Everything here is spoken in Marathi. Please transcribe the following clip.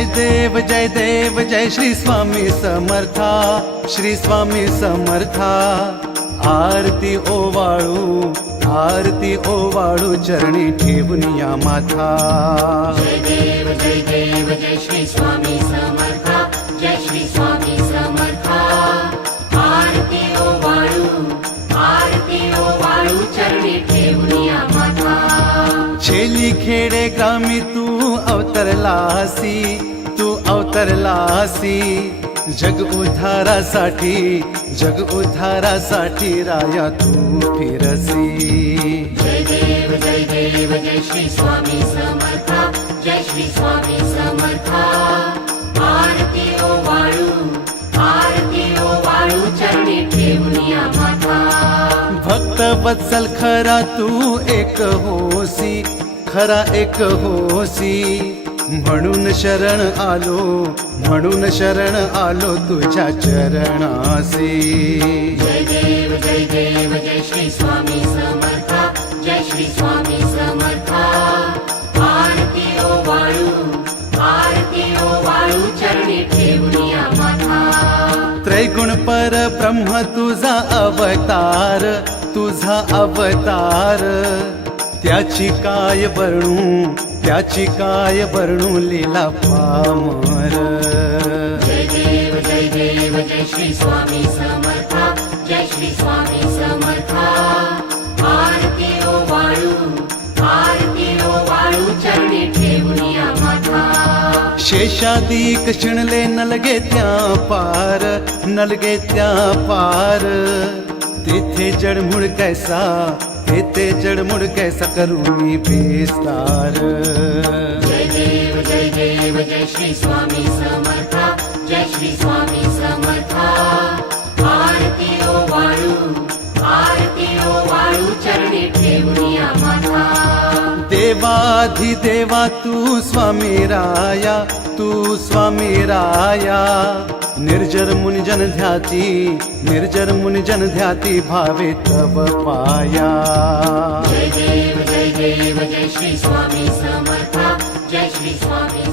जय देव जय श्री स्वामी समर्था, श्री स्वामी समर्था। आरती ओवाळू चरणी ठेवून या माथा। जय देव जय श्री स्वामी समर्था, जय श्री स्वामी समर्था। आरती ओवाळू चरणी ठेवून या माथा। छेली खेडे ग्रामी तू अवतरलासी, जग उद्धारासाठी राया तू फिरसी। जय देव जय श्री स्वामी समर्था, जय श्री स्वामी समर्था। आरती ओवाळू चरणी ठेवून या माथा। भक्त वत्सल खरा तू एक होसी, म्हणून शरण आलो तुझ्या चरणासी। जय देव जय श्री स्वामी समर्था, जय श्री स्वामी समर्था। आरती ओवाळू चरणी ठेवून या माथा। त्रैगुण पर ब्रह्म तुझा अवतार, त्याची काय वर्णू लीला पामर। जय देव जय श्री स्वामी समर्था, जय श्री स्वामी समर्था। आरती ओवाळू चरणी ठेवून या माथा। शेषादिक शिणले नलगे त्या पार, तेथे जडमुड कैसा करूनी बेस्तार। जय देव जय श्री स्वामी समर्था, जय श्री स्वामी समर्था। आरती ओवाळू चरणी ठेवून या माथा। देवाधिदेवा तू स्वामी राया, निर्जर मुनिजन ध्याती भावे तव पाया। जय देव जय श्री स्वामी समर्था, जय श्री स्वामी